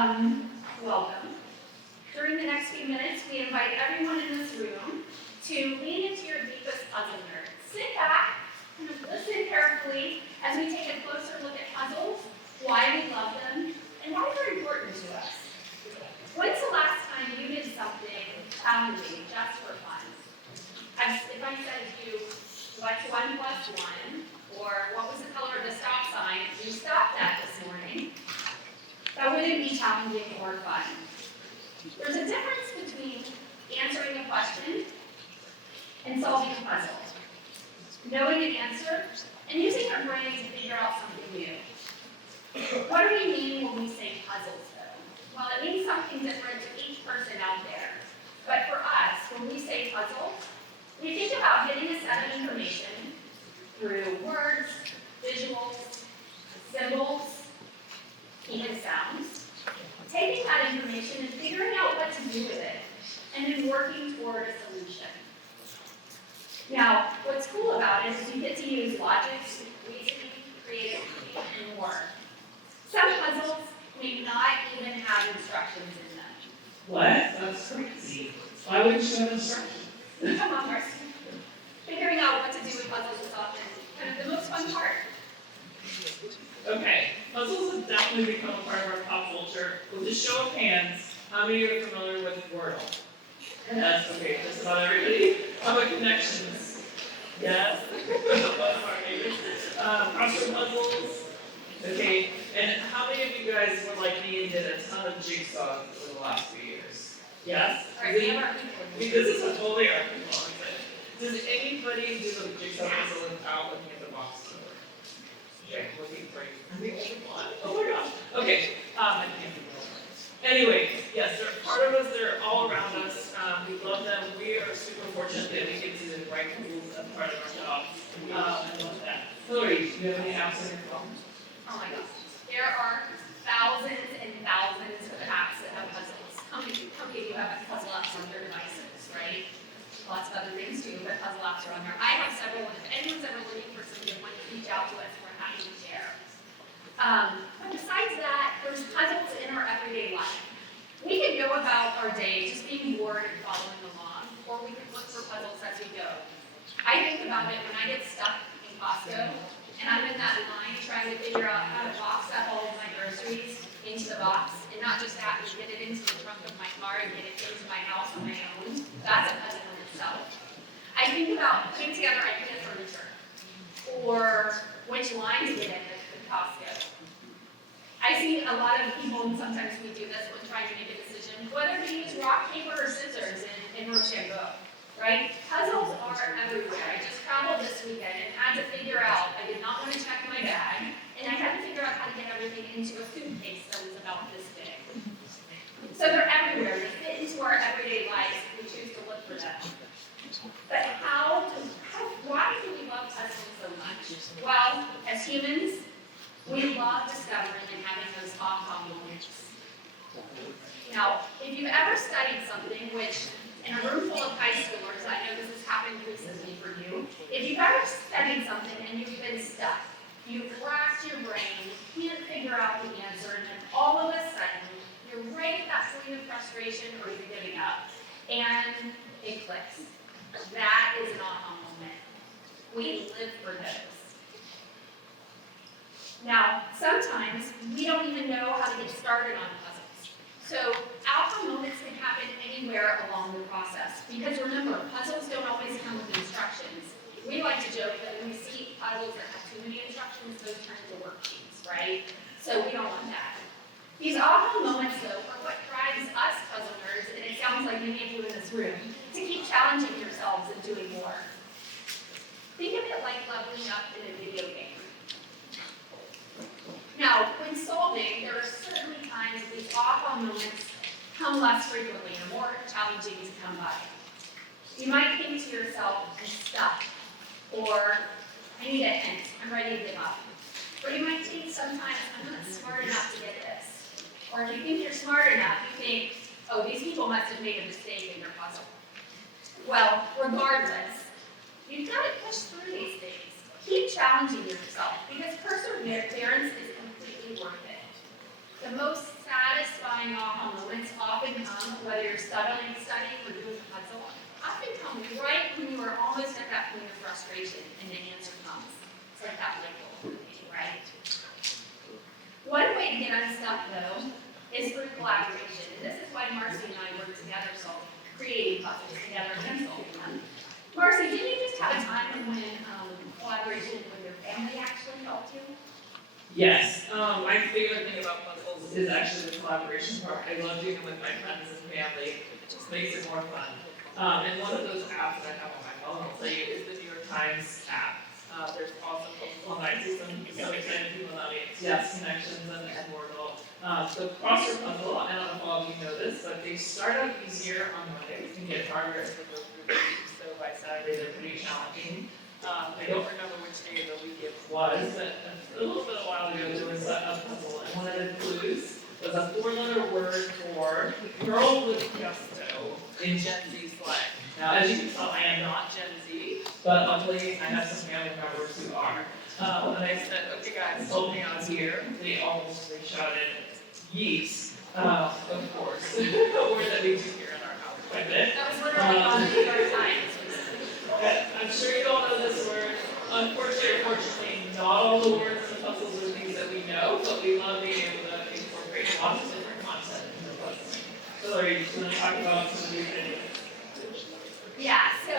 Welcome. During the next few minutes, we invite everyone in this room to lean into your deepest puzzle nerd. Sit back and listen carefully as we take a closer look at puzzles, why we love them, and why they're important to us. When's the last time you did something challenging just for fun? If I said to you, what's 1 plus 1? Or what was the color of the stop sign you stopped at this morning? That wouldn't be challenging or fun. There's a difference between answering a question and solving a puzzle. Knowing an answer and using your brain to figure out something new. What do we mean when we say puzzles, though? Well, it means something different to each person out there. But for us, when we say puzzle, we think about getting a set of information through words, visuals, symbols, even sounds, taking that information and figuring out what to do with it, and then working toward a solution. Now, what's cool about it is you get to use logic, reasoning, creativity, and more. Some puzzles may not even have instructions in them. What? That's crazy. Why wouldn't you have instructions? Come on, Marcy. Figuring out what to do with puzzles is often kind of the most fun part. Okay, puzzles have definitely become a part of our pop culture. With a show of hands, how many are familiar with Wordle? Yes, okay, just about everybody. How about connections? Yes, one of our favorites. Crossword puzzles. Okay, and how many of you guys were like me and did a ton of jigsaw over the last few years? Yes? This is a totally our people. Does anybody do the jigsaw puzzle without looking at the box? Okay, looking for you. I'm the only one. Oh my gosh. Okay. Anyway, yes, they're part of us. They're all around us. We love them. We are super fortunate that we get to write rules as part of our job. I love that. Hillary, do you have any apps on your phone? Oh my gosh. There are thousands and thousands of apps that have puzzles. How many of you have puzzle apps on your devices, right? Lots of other things too, but puzzle apps are on there. I have several. If anyone's ever looking for something, want to reach out to us, we're happy to share. But besides that, there's puzzles in our everyday life. We could go about our day just being bored and following along, or we could look for puzzles as we go. I think about it when I get stuck in Costco, and I'm in that line trying to figure out how to box up all of my groceries into the box, and not just that, but get it into the trunk of my car and get it into my house on my own. That's a puzzle in itself. I think about putting together IKEA furniture, or which line to get in at Costco. I see a lot of people, and sometimes we do this when trying to make a decision, whether to use rock, paper, or scissors in Rochambeau, right? Puzzles are everywhere. I just traveled this weekend and had to figure out, I did not want to check my bag, and I had to figure out how to get everything into a suitcase that was about this big. So they're everywhere. They fit into our everyday lives if we choose to look for them. But why do we love puzzles so much? Well, as humans, we love discovering and having those aha moments. Now, if you've ever studied something, which in a room full of high schoolers, I know this has happened recently for you, if you've ever studied something and you've been stuck, you've racked your brain, you can't figure out the answer, and then all of a sudden, you're right at that point of frustration or you're giving up, and it clicks. That is an aha moment. We live for those. Now, sometimes we don't even know how to get started on puzzles. So, aha moments can happen anywhere along the process. Because remember, puzzles don't always come with instructions. We like to joke that when we see puzzles that have too many instructions, those turn into worksheets, right? So we don't want that. These aha moments, though, are what drives us puzzle nerds, and it sounds like many of you in this room, to keep challenging yourselves and doing more. Think of it like leveling up in a video game. Now, when solving, there are certainly times these aha moments come less frequently and more challenging to come by. You might think to yourself, I'm stuck, or I need a hint, I'm ready to give up. Or you might think sometimes, I'm not smart enough to get this. Or if you think you're smart enough, you think, oh, these people must have made a mistake in their puzzle. Well, regardless, you've got to push through these things. Keep challenging yourself, because perseverance is completely worth it. The most satisfying aha moments often come, whether you're studying or doing a puzzle, often come right when you are almost at that point of frustration and the answer comes. It's like that light bulb, right? One way to get unstuck, though, is through collaboration. And this is why Marcy and I work together, so creating puzzles together and solving them. Marcy, didn't you just have a time when collaboration with your family actually helped you? Yes. My favorite thing about puzzles is actually the collaboration part. I love doing them with my friends and family. It just makes it more fun. And one of those apps that I have on my phone, I'll tell you, is the New York Times app. There's awesome puzzles on it. I see some excited people in the audience. Yes, connections and Wordle. The crossword puzzle, I don't know if all of you know this, but they start out easier on Mondays and get harder as they go through the week. So by Saturday, they're pretty challenging. I don't remember which day of the week it was, but a little bit a while ago there was a puzzle, and one of the clues was a 4-letter word for girl with gusto in Gen Z slang. Now, as you can tell, I am not Gen Z, but luckily I have some family members who are. And I said, okay guys, hold me out here. They shouted, yeast, of course, a word that we do here in our house quite a bit. That was literally on the New York Times. I'm sure you all know this word. Unfortunately or fortunately, not all the words in the puzzles are things that we know, but we love being able to incorporate lots of different content in the puzzle. So Larry, you want to talk about some of these videos? Yeah, so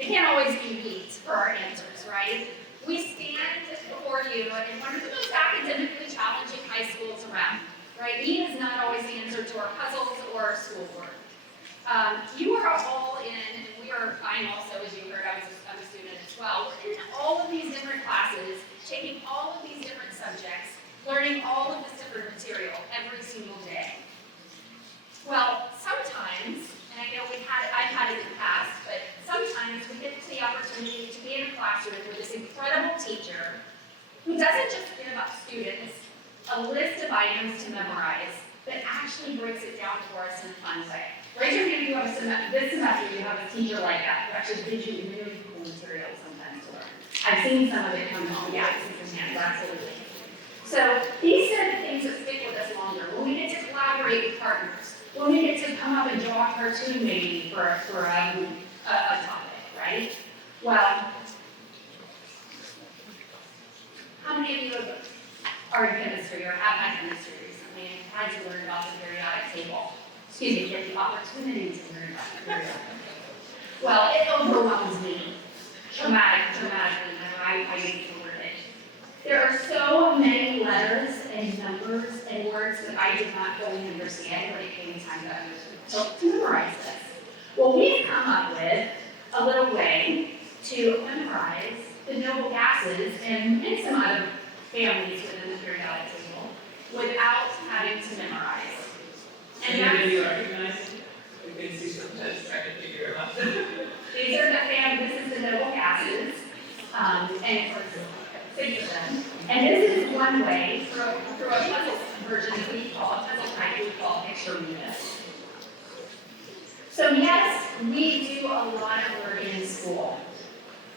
it can't always be neat for our answers, right? We stand before you in one of the most academically challenging high schools around, right? Neat is not always the answer to our puzzles or our schoolwork. You are all in, and we are, I'm also, as you heard, I'm a student as well. We're in all of these different classes, taking all of these different subjects, learning all of this different material every single day. Well, sometimes, and I know I've had it in the past, but sometimes we get the opportunity to be in a classroom with this incredible teacher who doesn't just give up students a list of items to memorize, but actually breaks it down for us in a fun way. Raise your hand if you have this semester you have a teacher like that who actually gives you really cool material sometimes to learn. I've seen some of it come home. Yeah, I see some hands, absolutely. So these are the things that stick with us longer. When we get to collaborate with partners, when we get to come up and draw a cartoon maybe for a topic, right? Well, how many of you are in chemistry or have had chemistry recently and had to learn about the periodic table? Excuse me, get the opportunity to learn about the periodic table. Well, it overwhelms me dramatically whenever I use the word it. There are so many letters and numbers and words that I did not fully understand when it came time to memorize this. Well, we've come up with a little way to memorize the noble gases and some other families within the periodic table without having to memorize. And Anybody recognize it? We can see sometimes trying to figure it out. These are this is the noble gases, and of course, 6 of them. And this is one way, through a puzzle version that we call, a puzzle type we call picture me this. So yes, we do a lot of learning in school.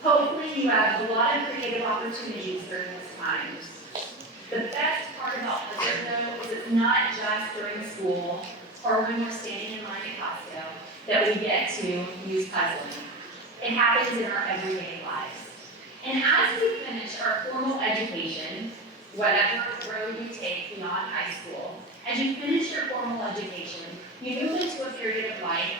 Hopefully you have a lot of creative opportunities during this time. The best part about puzzle though is it's not just during school or when we're standing in line at Costco that we get to use puzzling. It happens in our everyday lives. And as we finish our formal education, whatever road you take beyond high school, as you finish your formal education, you move into a period of life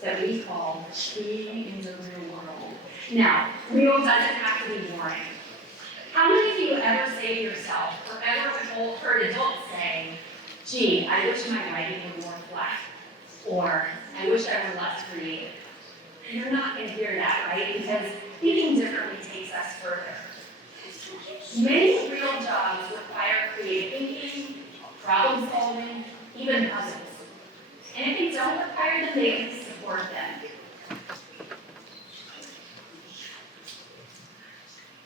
that we call being in the real world. Now, real doesn't have to be boring. How many of you ever say to yourself, or ever heard adults say, gee, I wish my writing were more flat, or I wish I were less creative? And you're not going to hear that, right? Because thinking differently takes us further. Many real jobs require creative thinking, problem solving, even puzzles. And if they don't require them, they can support them.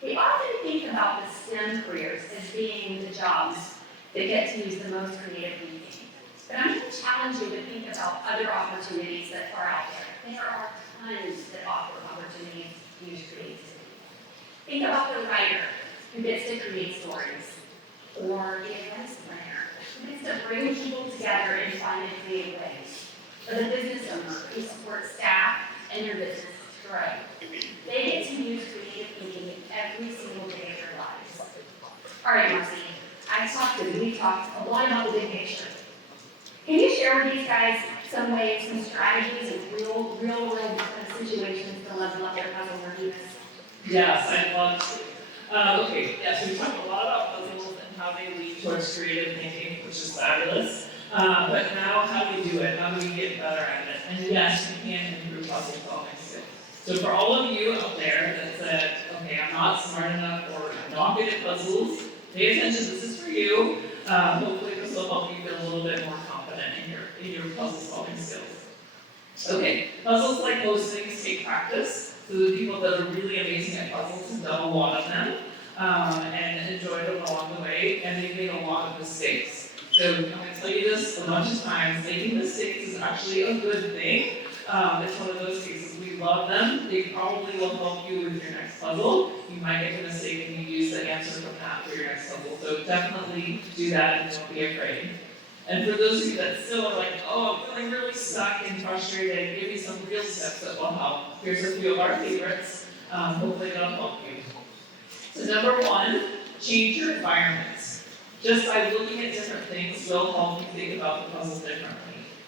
We often think about the STEM careers as being the jobs that get to use the most creative thinking. But I'm going to challenge you to think about other opportunities that are out there. There are tons that offer opportunities to use creativity. Think about the writer who gets to create stories. or the events planner, who gets to bring people together in fun and creative ways, or the business owner who supports staff and your business to grow. They get to use creative thinking every single day of their lives. All right, Marcy, we talked a lot about the big picture. Can you share with these guys some ways, some strategies, and real world situations to level up their puzzle worthiness? Yes, I'd love to. Okay, yes, we talked a lot about puzzles and how they lead towards creative thinking, which is fabulous. But now, how do we do it? How do we get better at it? And yes, we can improve puzzle solving skills. So for all of you out there that said, okay, I'm not smart enough or I'm not good at puzzles, pay attention, this is for you. Hopefully this will help you feel a little bit more confident in your puzzle solving skills. Okay, puzzles like most things take practice. So the people that are really amazing at puzzles have done a lot of them and enjoyed them along the way, and they've made a lot of mistakes. So I'm going to tell you this a bunch of times, making mistakes is actually a good thing. It's one of those cases, we love them. They probably will help you with your next puzzle. You might make a mistake and you use the answer from that for your next puzzle. So definitely do that and don't be afraid. And for those of you that still are like, oh, I'm feeling really stuck and frustrated, give me some real steps that will help. Here's a few of our favorites. Hopefully that'll help you. So number one, change your environments. Just by looking at different things will help you think about the puzzle differently.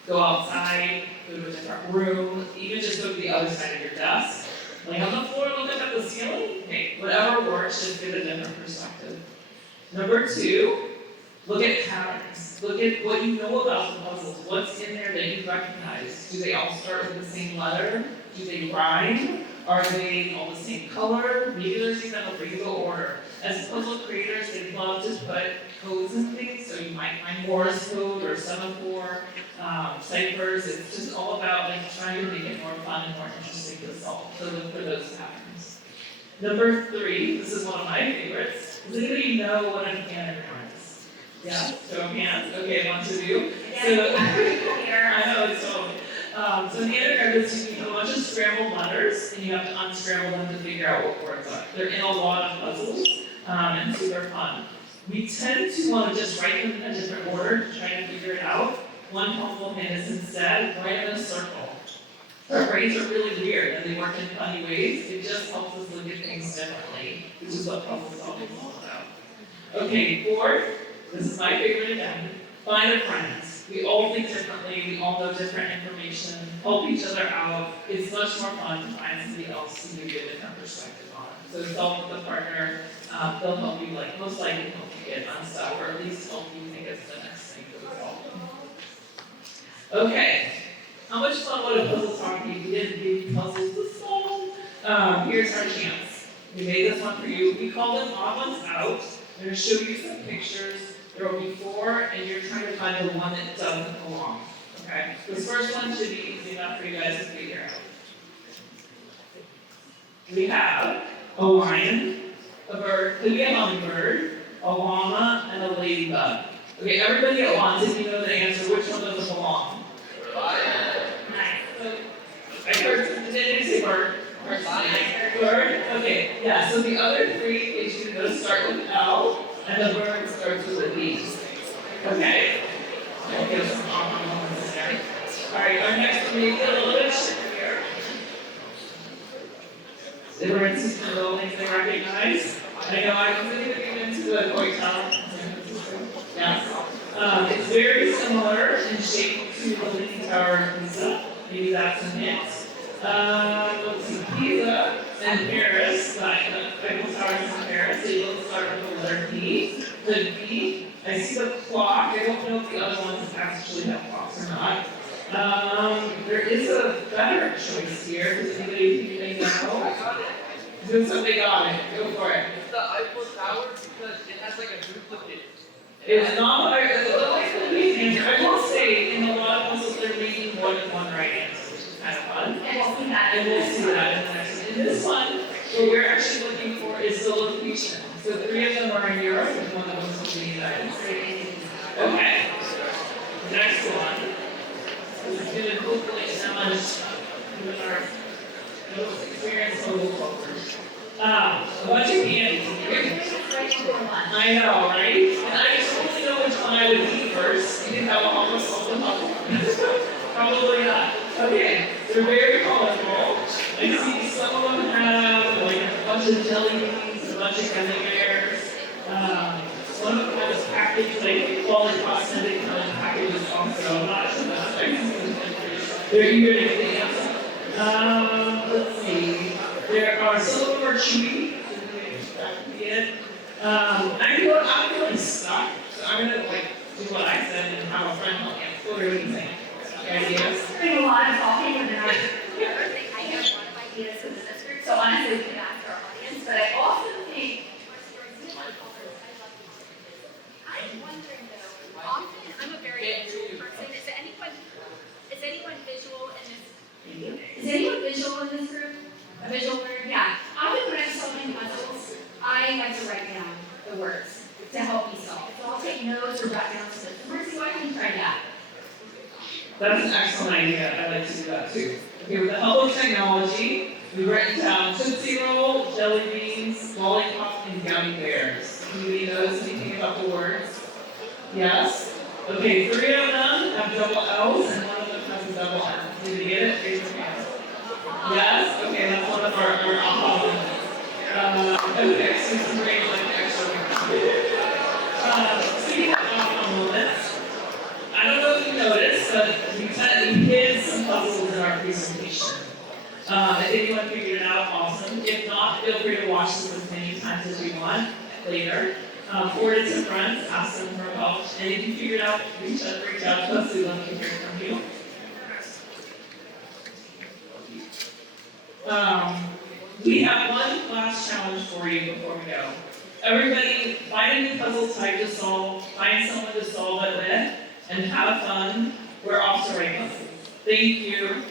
Go outside, go to a different room, even just go to the other side of your desk. Lay on the floor, look up at the ceiling. Okay, whatever works, just give a different perspective. Number two, look at patterns. Look at what you know about the puzzles. What's in there that you recognize? Do they all start with the same letter? Do they rhyme? Are they all the same color? Maybe there's even a rainbow order. As puzzle creators, they love to put codes in things, so you might find Morse code or semaphore, ciphers. It's just all about trying to make it more fun and more interesting to solve. So look for those patterns. Number three, this is one of my favorites. Does anybody know what an anagram is? Yeah, show of hands. Okay, a bunch of you. So, I know it's so. So an anagram is you have a bunch of scrambled letters, and you have to unscramble them to figure out what words are. They're in a lot of puzzles, and super fun. We tend to want to just write them in a different order to try to figure it out. One helpful hint is instead write in a circle. Our brains are really weird, and they work in funny ways. It just helps us look at things differently, which is what puzzle solving is all about. Okay, fourth, this is my favorite again. Find a friend. We all think differently, we all know different information, help each other out. It's much more fun to find somebody else who you get a different perspective on. So solve with a partner, they'll help you, most likely help you get unstuck, or at least help you think it's the next thing to solve. Okay, how much fun would a puzzle talk be if we didn't give you puzzles to solve? Here's our chance. We made this one for you. We call them odd ones out. I'm going to show you some pictures. There will be four, and you're trying to find the one that doesn't belong. Okay? This first one should be easy enough for you guys to figure out. We have a lion, a bird, could be a hummingbird, a llama, and a ladybug. Okay, everybody at once, if you know the answer, which one doesn't belong? Lion. Nice. I heard, did you say bird? Bird? Okay, yeah, so the other three is going to start with L. And the bird starts with a B. Okay? I'll give some moments there. Alright, our next one may be a little bit trickier. The birds is the little things they recognize. I know I was going to get into the koi town. Yes. It's very similar in shape to the Leaning Tower in Pisa. Maybe that's a hint. Let's see, Pisa and Paris, the Eiffel Tower in Paris, they both start with the letter P. The B, I see the clock. I don't know if the other ones actually have clocks or not. There is a better choice here. Does anybody think they know? Good, somebody got it. Go for it. It's the Eiffel Tower because it has like a duplicate. It's not like the lead answer. I will say, in a lot of puzzles, they're making more than one right answer, which is kind of fun. And we'll see that in the next one. In this one, what we're actually looking for is the location. So three of them are in Europe, and one of them is in the United States. Okay. Next one. This is going to hopefully challenge even our most experienced puzzle solvers. A bunch of candies. I know, right? And I totally know which one I would eat first. You think that will almost solve the puzzle? Probably not. Okay, they're very colorful. I see some of them have like a bunch of jelly beans, a bunch of gummy bears. One of them has packaged like lollipop scented kind of packages also. Not so much. They're eager to get in. Let's see. There are some of them are chewy. I'm feeling stuck, so I'm gonna like do what I said and have a friend help me. What are you saying? Ideas? Doing a lot of talking and then I have a lot of ideas within this group, so honestly we can ask our audience, but I also think I'm wondering though, often I'm a very visual person. Is anyone visual in this? Is anyone visual in this group? A visual learner? Yeah. Often when I'm solving puzzles, I like to write down the words to help me solve. So I'll take notes or jot down some. Marcy, why don't you try that? That's an excellent idea. I like to do that too. Okay, with the help of technology, we write down Tootsie Roll, jelly beans, lollipop, and gummy bears. Anybody notice anything about the words? Yes? Okay, 3 of them have double L's and 1 of them has a double N. Did you get it? Raise your hand. Yes? Okay, that's one of our aha moments. Okay, so some great like extra speaking of aha moments, I don't know if you noticed, but we hid some puzzles in our presentation. If anyone figured it out, awesome. If not, feel free to watch this as many times as you want later. Forward it to friends, ask them for help, and if you figure it out, reach out to us. We'd love to hear from you. We have one last challenge for you before we go. Everybody, find a new puzzle type to solve, find someone to solve it with, and have fun. We're off to write puzzles. Thank you.